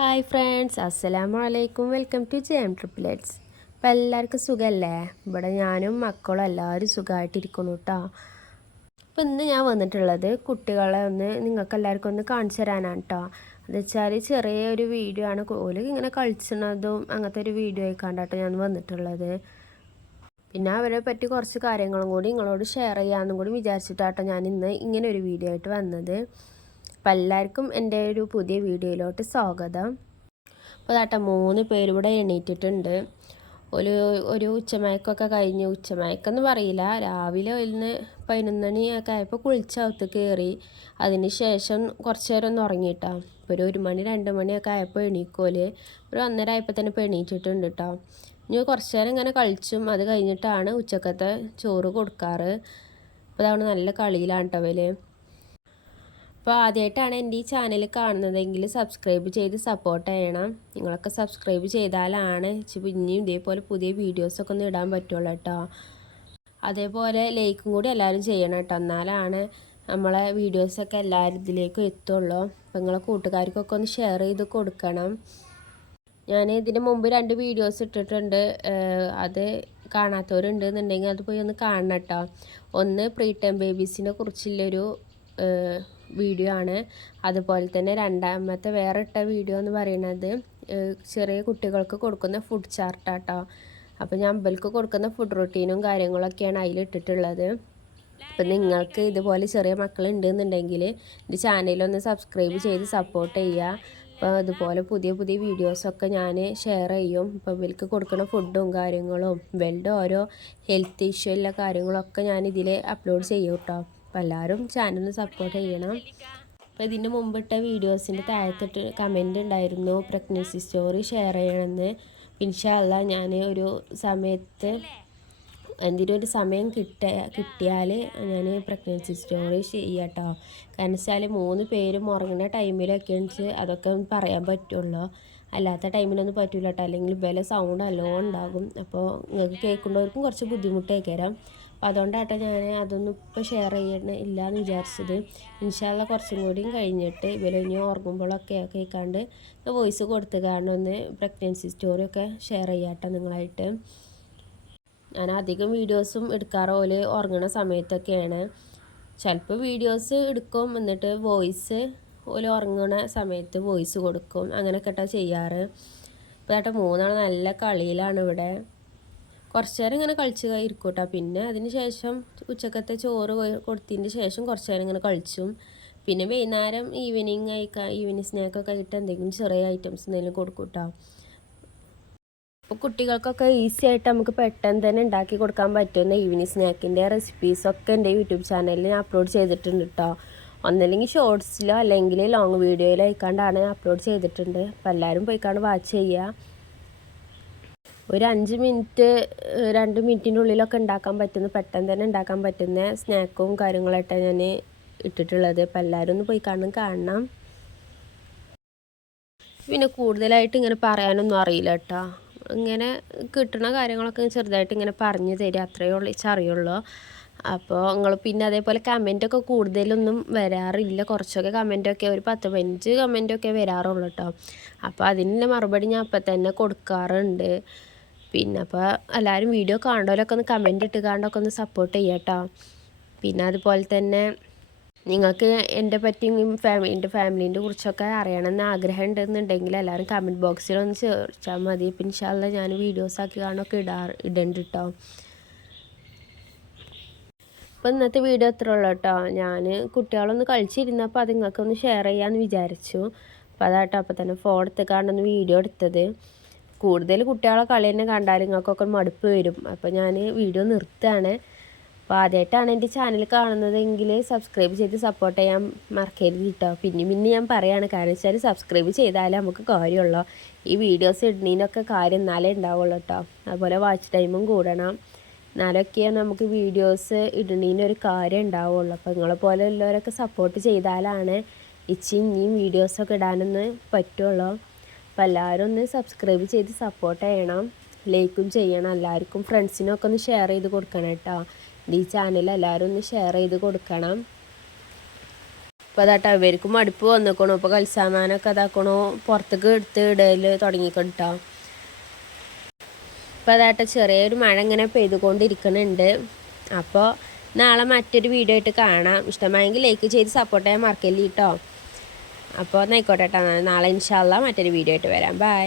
Hi friends, അസ്സലാമു അലൈക്കും. Welcome to JM triplets. ഇപ്പം എല്ലാവർക്കും സുഖമല്ലേ? ഇവിടെ ഞാനും മക്കളും എല്ലാവരും സുഖമായിട്ടിരിക്കുന്നു കേട്ടോ. അപ്പോൾ ഇന്ന് ഞാൻ വന്നിട്ടുള്ളത് കുട്ടികളെ നിങ്ങൾക്ക് എല്ലാവർക്കും ഒന്ന് കാണിച്ചു തരാനാണ് കേട്ടോ. എന്ന് വെച്ചാൽ ചെറിയൊരു വീഡിയോ ആണ്. ഓല് ഇങ്ങനെ കളിച്ചണതും അങ്ങനത്തെ ഒരു വീഡിയോ ആയിക്കാണ്ടാട്ടോ ഞാൻ വന്നിട്ടുള്ളത്. പിന്നെ അവരെ പറ്റി കുറച്ച് കാര്യങ്ങളും കൂടി നിങ്ങളോട് ഷെയർ ചെയ്യാമെന്നും കൂടി വിചാരിച്ചിട്ടാട്ടോ ഞാൻ ഇന്ന് ഇങ്ങനെ ഒരു വീഡിയോ ആയിട്ട് വന്നത്. അപ്പം എല്ലാവർക്കും എൻ്റെ ഒരു പുതിയ വീഡിയോയിലോട്ട് സ്വാഗതം. അപ്പോൾ അതാട്ടെ 3 പേര് ഇവിടെ എണീറ്റിട്ടുണ്ട്. ഒരു ഉച്ചമയക്കമൊക്കെ കഴിഞ്ഞ്, ഉച്ചമയക്കമെന്ന് പറയില്ല, രാവിലെ 11 മണിയൊക്കെ ആയപ്പോൾ കുളിച്ചകത്ത് കയറി. അതിന് ശേഷം കുറച്ച് നേരം ഒന്ന് ഉറങ്ങിയിട്ടോ. ഇപ്പോൾ ഒരു 1 മണി 2 മണിയൊക്കെ ആയപ്പോൾ എണീക്കോല്. ഒരു 1:30 ആയപ്പോൾ തന്നെ ഇപ്പോൾ എണീറ്റിട്ടുണ്ട് കേട്ടോ. ഇനി കുറച്ച് നേരം ഇങ്ങനെ കളിച്ചും അത് കഴിഞ്ഞിട്ടാണ് ഉച്ചക്കത്തെ ചോറ് കൊടുക്കാറ്. അപ്പോൾ അതാണ് നല്ല കളിയിലാണ് കേട്ടോ അവര്. അപ്പോൾ ആദ്യമായിട്ടാണ് എൻ്റെ ഈ ചാനൽ കാണുന്നതെങ്കിൽ സബ്സ്ക്രൈബ് ചെയ്ത് സപ്പോർട്ട് ചെയ്യണം. നിങ്ങളൊക്കെ സബ്സ്ക്രൈബ് ചെയ്താലാണ് ഇനിയും ഇതേപോലെ പുതിയ വീഡിയോസൊക്കെ ഒന്ന് ഇടാൻ പറ്റുള്ളൂ കേട്ടോ. അതേപോലെ ലൈക്കും കൂടി എല്ലാവരും ചെയ്യണം കേട്ടോ. എന്നാലാണ് നമ്മളെ വീഡിയോസൊക്കെ എല്ലാവരും ഇതിലേക്കും എത്തുള്ളൂ. അപ്പോൾ നിങ്ങളെ കൂട്ടുകാർക്കൊക്കെ ഒന്ന് ഷെയർ ചെയ്ത് കൊടുക്കണം. ഞാൻ ഇതിന് മുമ്പ് 2 വീഡിയോസ് ഇട്ടിട്ടുണ്ട്. അത് കാണാത്തവരുണ്ടെന്നുണ്ടെങ്കിൽ അത് പോയി ഒന്ന് കാണണം കേട്ടോ. ഒന്ന് പ്രീ ടൈം ബേബീസിനെ കുറിച്ചുള്ളൊരു വീഡിയോ ആണ്. അതുപോലെ തന്നെ രണ്ടാമത്തെ വേറെ ഇട്ട വീഡിയോ എന്ന് പറയുന്നത് ചെറിയ കുട്ടികൾക്ക് കൊടുക്കുന്ന ഫുഡ് ചാർട്ടാട്ടോ. അപ്പോൾ ഞാൻ അമ്പലക്ക് കൊടുക്കുന്ന ഫുഡ് റൊട്ടീനും കാര്യങ്ങളൊക്കെയാണ് അതിലിട്ടിട്ടുള്ളത്. അപ്പം നിങ്ങൾക്ക് ഇതുപോലെ ചെറിയ മക്കളുണ്ടെന്നുണ്ടെങ്കിൽ എൻ്റെ ചാനലൊന്ന് സബ്സ്ക്രൈബ് ചെയ്ത് സപ്പോർട്ട് ചെയ്യുക. അപ്പോൾ അതുപോലെ പുതിയ പുതിയ വീഡിയോസൊക്കെ ഞാൻ ഷെയർ ചെയ്യും. ഇപ്പോൾ ഇവർക്ക് കൊടുക്കുന്ന ഫുഡും കാര്യങ്ങളും ഓരോ ഹെൽത്ത് ഇഷ്യൂ ഉള്ള കാര്യങ്ങളൊക്കെ ഞാൻ ഇതിൽ അപ്ലോഡ് ചെയ്യും കേട്ടോ. അപ്പോൾ എല്ലാവരും ചാനലിന് സപ്പോർട്ട് ചെയ്യണം. അപ്പോൾ ഇതിന് മുമ്പിട്ട വീഡിയോസിൻ്റെ താഴത്തിട്ട് കമൻ്റ് ഉണ്ടായിരുന്നു പ്രഗ്നൻസി സ്റ്റോറി ഷെയർ ചെയ്യണമെന്ന്. ഇൻഷാ അല്ലാഹ് ഞാൻ ഒരു സമയത്ത് എന്തെങ്കിലും ഒരു സമയം കിട്ടിയാൽ ഞാൻ പ്രഗ്നൻസി സ്റ്റോറി ചെയ്യാം കേട്ടോ. കാരണം വെച്ചാൽ 3 പേരും ഉറങ്ങുന്ന ടൈമിലൊക്കെ അതൊക്കെ പറയാൻ പറ്റുള്ളൂ. അല്ലാത്ത ടൈമിലൊന്നും പറ്റില്ല കേട്ടോ. അല്ലെങ്കിൽ വില സൗണ്ട് നല്ലോണം ഉണ്ടാകും. അപ്പോൾ നിങ്ങൾക്ക് കേൾക്കുന്നവർക്കും കുറച്ച് ബുദ്ധിമുട്ടായി തരാം. അപ്പോൾ അതുകൊണ്ടാട്ടോ ഞാൻ അതൊന്നും ഇപ്പോൾ ഷെയർ ചെയ്യണില്ല എന്ന് വിചാരിച്ചത്. ഇൻഷാ അല്ലാഹ് കുറച്ചും കൂടിയും കഴിഞ്ഞിട്ട് ഇനി ഉറങ്ങുമ്പോഴൊക്കെ കേൾക്കാണ്ട് വോയിസ് കൊടുത്ത് കാരണം ഒന്ന് പ്രഗ്നൻസി സ്റ്റോറിയൊക്കെ ഷെയർ ചെയ്യാം കേട്ടോ നിങ്ങളായിട്ട്. ഞാൻ അധികം വീഡിയോസും എടുക്കാറ് പോലെ ഉറങ്ങുന്ന സമയത്തൊക്കെയാണ്. ചിലപ്പോൾ വീഡിയോസ് എടുക്കും, എന്നിട്ട് വോയിസ് ഉറങ്ങുന്ന സമയത്ത് വോയിസ് കൊടുക്കും. അങ്ങനെയൊക്കെ കേട്ടോ ചെയ്യാറ്. ഇപ്പോൾ കേട്ടോ 3 നല്ല കളിയിലാണ് ഇവിടെ. കുറച്ച് നേരം ഇങ്ങനെ കളിച്ച് ഇരിക്കും കേട്ടോ. പിന്നെ അതിന് ശേഷം ഉച്ചക്കത്തെ ചോറ് കൊടുത്തതിന് ശേഷം കുറച്ച് നേരം ഇങ്ങനെ കളിച്ചും. പിന്നെ വൈകുന്നേരം ഈവനിങ് സ്നാക്കൊക്കെ ആയിട്ട് എന്തെങ്കിലും ചെറിയ ഐറ്റംസ് എന്തെങ്കിലും കൊടുക്കും കേട്ടോ. അപ്പോൾ കുട്ടികൾക്കൊക്കെ ഈസി ആയിട്ട് നമുക്ക് പെട്ടെന്ന് തന്നെ ഉണ്ടാക്കി കൊടുക്കാൻ പറ്റുന്ന ഈവനിങ് സ്നാക്കിൻ്റെ റെസിപ്പീസൊക്കെ എൻ്റെ യൂട്യൂബ് ചാനലിൽ ഞാൻ അപ്ലോഡ് ചെയ്തിട്ടുണ്ട് കേട്ടോ. ഒന്നല്ലെങ്കിൽ ഷോർട്സിലോ അല്ലെങ്കിൽ ലോങ് വീഡിയോയിലോ ആയിക്കാണ്ടാണ് അപ്ലോഡ് ചെയ്തിട്ടുണ്ട്. അപ്പോൾ എല്ലാവരും പോയിക്കാണ്ട് വാച്ച് ചെയ്യുക. ഒരു 5 മിനിറ്റ് 2 മിനിറ്റിൻ്റെ ഉള്ളിലൊക്കെ ഉണ്ടാക്കാൻ പറ്റുന്ന, പെട്ടെന്ന് തന്നെ ഉണ്ടാക്കാൻ പറ്റുന്ന സ്നാക്കും കാര്യങ്ങളായിട്ടാണ് ഞാൻ ഇട്ടിട്ടുള്ളത്. അപ്പോൾ എല്ലാവരും ഒന്ന് പോയി കാണണം. പിന്നെ കൂടുതലായിട്ട് ഇങ്ങനെ പറയാനൊന്നും അറിയില്ല കേട്ടോ. ഇങ്ങനെ കിട്ടുന്ന കാര്യങ്ങളൊക്കെ ചെറുതായിട്ട് ഇങ്ങനെ പറഞ്ഞു തരിക, അത്രയേ ഉള്ളൂ അറിയുള്ളൂ. അപ്പോൾ നിങ്ങൾ പിന്നെ അതേപോലെ കമൻറ്റൊക്കെ കൂടുതലൊന്നും വരാറില്ല. കുറച്ചൊക്കെ കമൻറ്റൊക്കെ ഒരു 10-15 കമൻറ്റൊക്കെ വരാറുള്ളൂ കേട്ടോ. അപ്പോൾ അതിനുള്ള മറുപടി ഞാൻ അപ്പം തന്നെ കൊടുക്കാറുണ്ട്. പിന്നെ അപ്പോൾ എല്ലാവരും വീഡിയോ കാണുന്നവരൊക്കെ ഒന്ന് കമൻറ്റ് ഇട്ടുകൊണ്ടൊക്കെ ഒന്ന് സപ്പോർട്ട് ചെയ്യാം കേട്ടോ. പിന്നെ അതുപോലെ തന്നെ നിങ്ങൾക്ക് എൻ്റെ പറ്റിയും എൻ്റെ ഫാമിലീൻ്റെ കുറിച്ചൊക്കെ അറിയണമെന്ന് ആഗ്രഹം ഉണ്ടെന്നുണ്ടെങ്കിൽ എല്ലാവരും കമൻറ്റ് ബോക്സിലൊന്ന് ചോദിച്ചാൽ മതി. ഇപ്പം ഇൻഷാ അല്ലാഹ് ഞാൻ വീഡിയോസാക്കി കാണൊക്കെ ഇടണ്ട് കേട്ടോ. അപ്പോൾ ഇന്നത്തെ വീഡിയോ അത്ര ഉള്ളൂ കേട്ടോ. ഞാൻ കുട്ടികളൊന്ന് കളിച്ചിരുന്നപ്പോൾ അത് നിങ്ങൾക്കൊന്ന് ഷെയർ ചെയ്യാമെന്ന് വിചാരിച്ചു. അപ്പോൾ അതാട്ടോ അപ്പോൾ തന്നെ ഫോൺ എടുത്തുകൊണ്ടൊന്ന് വീഡിയോ എടുത്തത്. കൂടുതൽ കുട്ടികളെ കളി തന്നെ കണ്ടാൽ നിങ്ങൾക്കൊക്കെ മടുപ്പ് വരും. അപ്പോൾ ഞാൻ വീഡിയോ നിർത്തുകയാണ്. അപ്പോൾ ആദ്യമായിട്ടാണ് എൻ്റെ ചാനൽ കാണുന്നതെങ്കിൽ സബ്സ്ക്രൈബ് ചെയ്ത് സപ്പോർട്ട് ചെയ്യാൻ മറക്കരുത് കേട്ടോ. പിന്നെ ഞാൻ പറയുകയാണ്, കാരണം വെച്ചാൽ സബ്സ്ക്രൈബ് ചെയ്താലേ നമുക്ക് കാര്യമുള്ളൂ. ഈ വീഡിയോസ് ഇടുന്നതിനൊക്കെ കാര്യം എന്നാലേ ഉണ്ടാവുള്ളൂ കേട്ടോ. അതുപോലെ വാച്ച് ടൈമും കൂടണം, എന്നാലൊക്കെയാണ് നമുക്ക് വീഡിയോസ് ഇടുന്നതിനൊരു കാര്യം ഉണ്ടാവുള്ളൂ. അപ്പോൾ നിങ്ങളെ പോലെ ഉള്ളവരൊക്കെ സപ്പോർട്ട് ചെയ്താലാണ് ഇനിയും വീഡിയോസൊക്കെ ഇടാനൊന്ന് പറ്റുള്ളൂ. അപ്പോൾ എല്ലാവരും ഒന്ന് സബ്സ്ക്രൈബ് ചെയ്ത് സപ്പോർട്ട് ചെയ്യണം, ലൈക്കും ചെയ്യണം. എല്ലാവർക്കും ഫ്രണ്ട്സിനൊക്കെ ഒന്ന് ഷെയർ ചെയ്ത് കൊടുക്കണം കേട്ടോ. ഈ ചാനൽ എല്ലാവരും ഒന്ന് ഷെയർ ചെയ്ത് കൊടുക്കണം. അപ്പോൾ അതാട്ടോ ഇവർക്കും മടുപ്പ് വന്നിക്കണു. ഇപ്പോൾ കൽസാമാനൊക്കെ അതാക്കണു പുറത്തേക്ക് എടുത്ത് ഇടൽ തുടങ്ങിക്കൊണ്ടിട്ടോ. അപ്പോൾ അതാട്ടോ ചെറിയൊരു മഴ ഇങ്ങനെ പെയ്തുകൊണ്ടിരിക്കുന്നുണ്ട്. അപ്പോൾ നാളെ മറ്റൊരു വീഡിയോ ആയിട്ട് കാണാം. ഇഷ്ടമായെങ്കിൽ ലൈക്ക് ചെയ്ത് സപ്പോർട്ട് ചെയ്യാൻ മറക്കല്ലേ കേട്ടോ. അപ്പോൾ എന്നായിക്കോട്ടെ കേട്ടോ, നാളെ ഇൻഷാ അല്ലാഹ് മറ്റൊരു വീഡിയോ ആയിട്ട് വരാം. ബൈ.